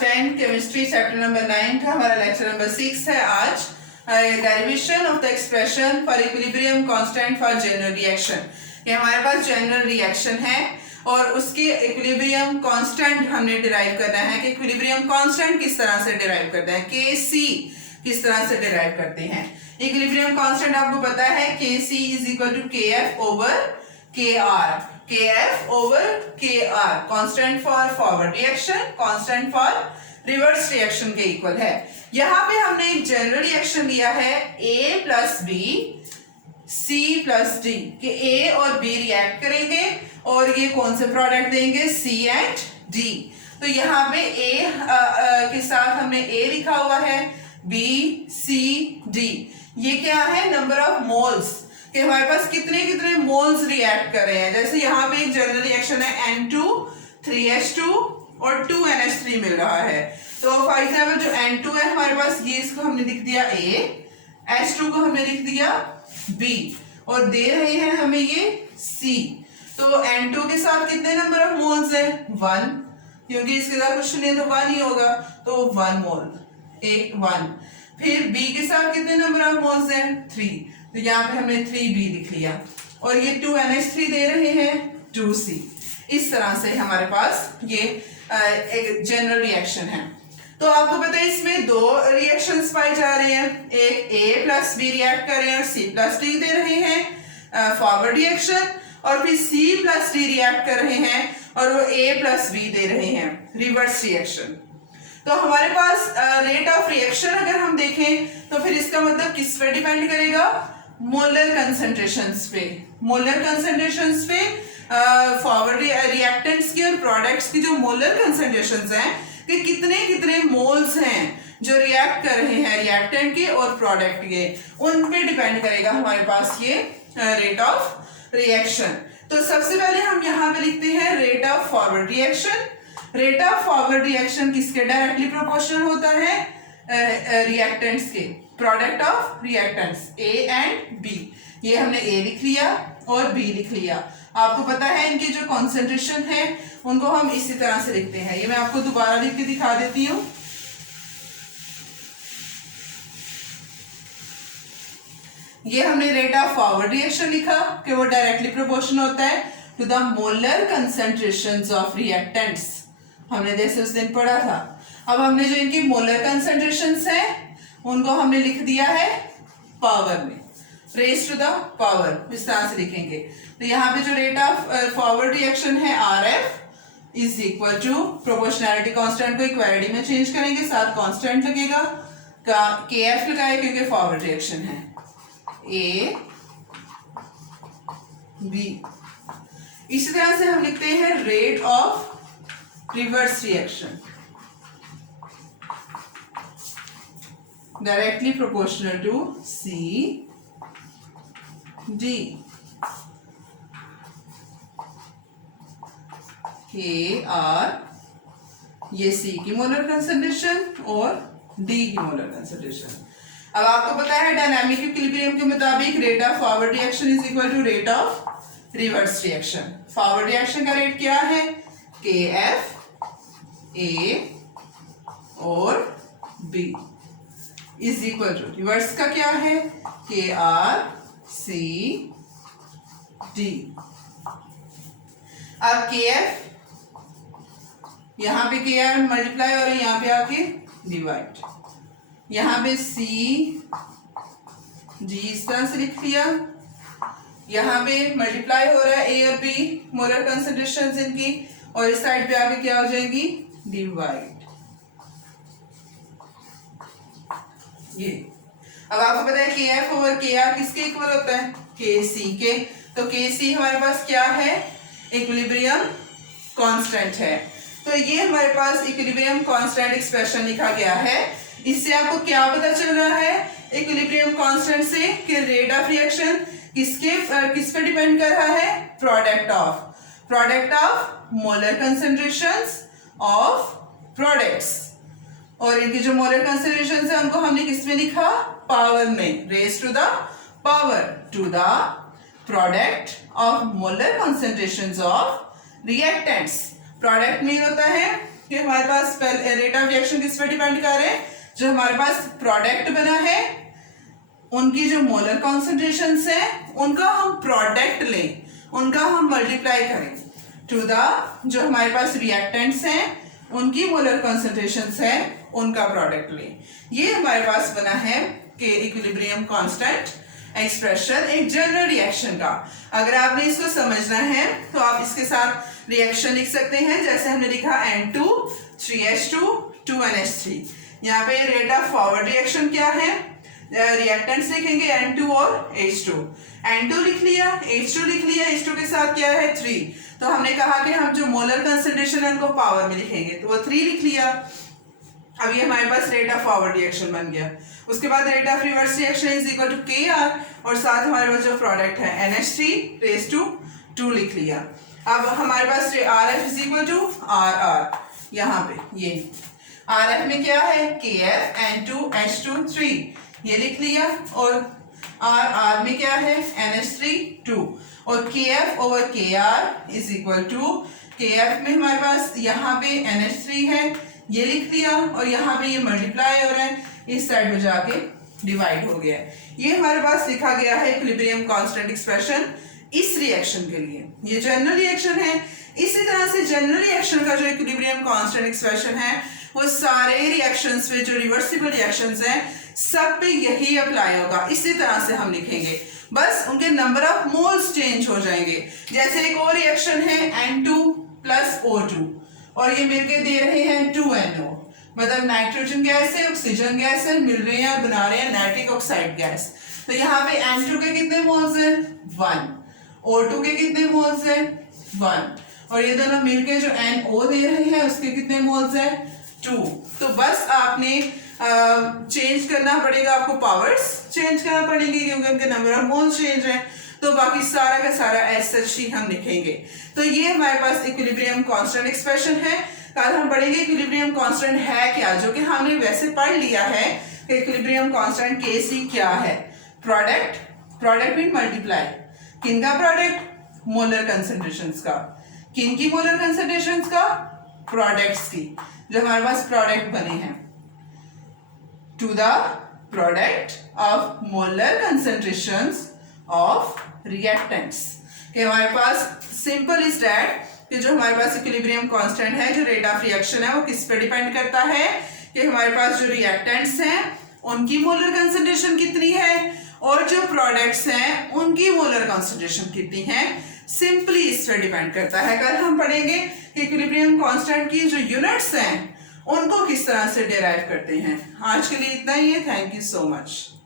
Chemistry chapter number 9 का हमारा lecture number 6 है आज। Derivation of the expression for equilibrium constant for general reaction. ये हमारे पास जनरल रिएक्शन है और उसके इक्विलिब्रियम कांस्टेंट हमने डिराइव करना है कि इक्विलिब्रियम कांस्टेंट किस तरह से डिराइव करते हैं, Kc किस तरह से डिराइव करते हैं। इक्विलिब्रियम कांस्टेंट आपको पता है Kc is equal to Kf over Kr, Kf over Kr, constant for forward reaction, constant for reverse reaction के इक्वल है। यहाँ पे हमने एक जनरल रिएक्शन लिया है A plus B C plus D कि A और B रिएक्ट करेंगे और ये कौन से प्रोडक्ट देंगे, C एंड D। तो यहाँ पे A के साथ हमने A लिखा हुआ है, B C D, ये क्या है, नंबर ऑफ मोल्स कि हमारे पास कितने कितने मोल्स रिएक्ट कर रहे हैं। जैसे यहाँ पे एक जनरल रिएक्शन है N2 3H2 और 2NH3 मिल रहा है। तो फॉर एग्जाम्पल जो N2 है हमारे पास, ये इसको हमने लिख दिया A, H2 को हमने लिख दिया B और दे रहे हैं हमें ये C। तो N2 के साथ कितने नंबर ऑफ मोल्स है, 1, क्योंकि इसके साथ कुछ नहीं तो 1 ही होगा, तो 1 मोल, एक 1। फिर B के साथ कितने नंबर ऑफ मोल्स हैं, 3, तो यहाँ पे हमने 3B लिख लिया और ये 2NH3 दे रहे हैं 2C। इस तरह से हमारे पास ये एक जनरल रिएक्शन है। तो आपको पता है इसमें दो रिएक्शंस पाए जा रहे हैं, एक A प्लस बी रिएक्ट कर रहे हैं और C प्लस डी दे रहे हैं फॉरवर्ड रिएक्शन, और फिर C प्लस डी रिएक्ट कर रहे हैं और वो A प्लस बी दे रहे हैं रिवर्स रिएक्शन। तो हमारे पास रेट ऑफ रिएक्शन अगर हम देखें तो फिर इसका मतलब किस पे डिपेंड करेगा, मोलर कंसंट्रेशंस पे। मोलर कंसंट्रेशंस पे फॉरवर्ड रिएक्टेंट्स की और प्रोडक्ट्स की जो मोलर कंसंट्रेशंस हैं कि कितने कितने मोल्स हैं जो रिएक्ट कर रहे हैं रिएक्टेंट के और प्रोडक्ट के, उन पे डिपेंड करेगा हमारे पास ये रेट ऑफ रिएक्शन। तो सबसे पहले हम यहाँ पे लिखते हैं rate of forward reaction. Rate of forward reaction किसके डायरेक्टली प्रोपोर्शनल होता है, रिएक्टेंट्स के, product of reactants A and B। ये हमने A लिख लिया और B लिख लिया। आपको पता है इनकी जो कॉन्सेंट्रेशन है उनको हम इसी तरह से लिखते हैं। ये मैं आपको दोबारा लिख के दिखा देती हूँ। ये हमने रेट ऑफ फॉरवर्ड रिएक्शन लिखा कि वो डायरेक्टली प्रोपोर्शनल होता है to the molar concentrations of reactants, हमने जैसे उस दिन पढ़ा था। अब हमने जो इनकी मोलर कंसंट्रेशंस हैं उनको हमने लिख दिया है पावर में, रेज टू द पावर, इस तरह से लिखेंगे। तो यहाँ पे जो रेट ऑफ फॉरवर्ड रिएक्शन है RF is equal to proportionality constant को इक्वालिटी में चेंज करेंगे, साथ कांस्टेंट लगेगा, KF लगाए क्योंकि फॉरवर्ड रिएक्शन है, A B। इसी तरह से हम लिखते हैं rate of reverse reaction, directly proportional to C D, KR, ये C की मोलर कंसंट्रेशन और D की मोलर कंसंट्रेशन। अब आपको पता है डायनामिक इक्विलिब्रियम के मुताबिक rate of forward reaction is equal to rate of reverse reaction. Forward reaction का रेट क्या है, KF A और B is equal to, reverse का क्या है, KR C D। अब KF यहाँ पे KR मल्टीप्लाई हो रहा है, यहाँ पे आके डिवाइड, यहाँ पे C D इस तरह से लिख लिया, यहाँ पे मल्टीप्लाई हो रहा है A और B मोलर कंसंट्रेशन इनकी, और इस साइड पे आके क्या हो जाएगी, डिवाइड। ये अब आपको पता है KF ओवर KR किसके इक्वल होता है, KC के। तो KC हमारे पास क्या है, इक्विलिब्रियम कांस्टेंट है। तो ये हमारे पास इक्विलिब्रियम कांस्टेंट एक्सप्रेशन लिखा गया है। इससे आपको क्या पता चल रहा है इक्विलिब्रियम कांस्टेंट से कि रेट ऑफ रिएक्शन किस पे डिपेंड कर रहा है, product of molar concentrations of products, और इनकी जो मोलर कंसंट्रेशन है उनको हमने किस में लिखा, पावर में, raise to the power to the product of molar concentrations of reactants. Product mean होता है कि हमारे पास रेट ऑफ रिएक्शन किस पे डिपेंड कर रहे हैं, जो हमारे पास प्रोडक्ट बना है उनकी जो मोलर कॉन्सेंट्रेशन है उनका हम प्रोडक्ट लें, उनका हम मल्टीप्लाई करें टू द जो हमारे पास रिएक्टेंट्स हैं उनकी मोलर कॉन्सेंट्रेशन है उनका प्रोडक्ट लें। ये हमारे पास बना है कि इक्विलिब्रियम कांस्टेंट एक्सप्रेशन एक जनरल रिएक्शन का। अगर आपने इसको समझना है तो आप इसके साथ रिएक्शन लिख सकते हैं, जैसे हमने लिखा N2 3H2 2NH3। यहाँ पे रेट ऑफ फॉरवर्ड रिएक्शन क्या है, रिएक्टेंट्स लिखेंगे N2 और H2। N2 लिख लिया, H2 लिख लिया, H2 के साथ क्या है 3, तो हमने कहा कि हम जो मोलर कंसंट्रेशन है उनको पावर में लिखेंगे, तो वो 3 लिख लिया। अब ये हमारे पास रेट ऑफ फॉरवर्ड रिएक्शन बन गया। उसके बाद rate of reverse reaction is equal to KR और साथ हमारे पास जो प्रोडक्ट है NH3 रेज टू 2 लिख लिया। अब हमारे पास RF is equal to RR, यहाँ पे ये RF में क्या है KF N2H2 3 ये लिख लिया, और RR में क्या है NH3 2 और KF over KR is equal to KF में हमारे पास यहाँ पे NH3 है ये लिख लिया, और यहाँ पे ये मल्टीप्लाई हो रहा है इस साइड में जाके डिवाइड हो गया है। ये हमारे पास लिखा गया है इक्विलिब्रियम कांस्टेंट एक्सप्रेशन इस रिएक्शन के लिए। ये जनरल रिएक्शन है। इसी तरह से जनरल रिएक्शन का जो इक्विलिब्रियम कांस्टेंट एक्सप्रेशन है वो सारे रिएक्शंस पे जो रिवर्सिबल रिएक्शंस हैं सब पे यही अप्लाई होगा। इसी तरह से हम लिखेंगे, बस उनके नंबर ऑफ मोल्स चेंज हो जाएंगे। जैसे एक और रिएक्शन है N2 प्लस O2 और ये मिलके दे रहे हैं 2NO, मतलब नाइट्रोजन गैस है ऑक्सीजन गैस है मिल रहे हैं और बना रहे हैं नाइट्रिक ऑक्साइड गैस। तो यहाँ पे N2 के कितने मोल्स हैं 1, O2 के कितने मोल्स हैं 1, और ये दोनों मिलके जो NO दे रहे हैं उसके कितने मोल्स हैं 2। तो बस आपने चेंज करना पड़ेगा, आपको पावर्स चेंज करना पड़ेगी क्योंकि उनके नंबर ऑफ मोल्स चेंज है, तो बाकी सारा का सारा ऐसा ही हम लिखेंगे। तो ये हमारे पास इक्विलिब्रियम कांस्टेंट एक्सप्रेशन है। कल हम पढ़ेंगे इक्विलिब्रियम कांस्टेंट है क्या, जो कि हमने वैसे पढ़ लिया है कि इक्विलिब्रियम कांस्टेंट KC क्या है। प्रोडक्ट मीन मल्टीप्लाई, किन का प्रोडक्ट मोलर कंसंट्रेशंस का, किन की मोलर कंसंट्रेशंस का प्रोडक्ट्स की, जो हमारे पास प्रोडक्ट बने हैं to the product of molar concentrations of reactants. कि हमारे पास सिंपल इज दैट कि जो हमारे पास इक्विलिब्रियम कांस्टेंट है जो रेट ऑफ रिएक्शन है वो किस पे डिपेंड करता है कि हमारे पास जो रिएक्टेंट्स हैं उनकी मोलर कंसंट्रेशन कितनी है और जो प्रोडक्ट्स हैं उनकी मोलर कंसंट्रेशन कितनी है, सिंपली इस पे डिपेंड करता है। कल हम पढ़ेंगे कि इक्विलिब्रियम कांस्टेंट की जो यूनिट्स हैं उनको किस तरह से डिराइव करते हैं। आज के लिए इतना ही है। Thank you so much.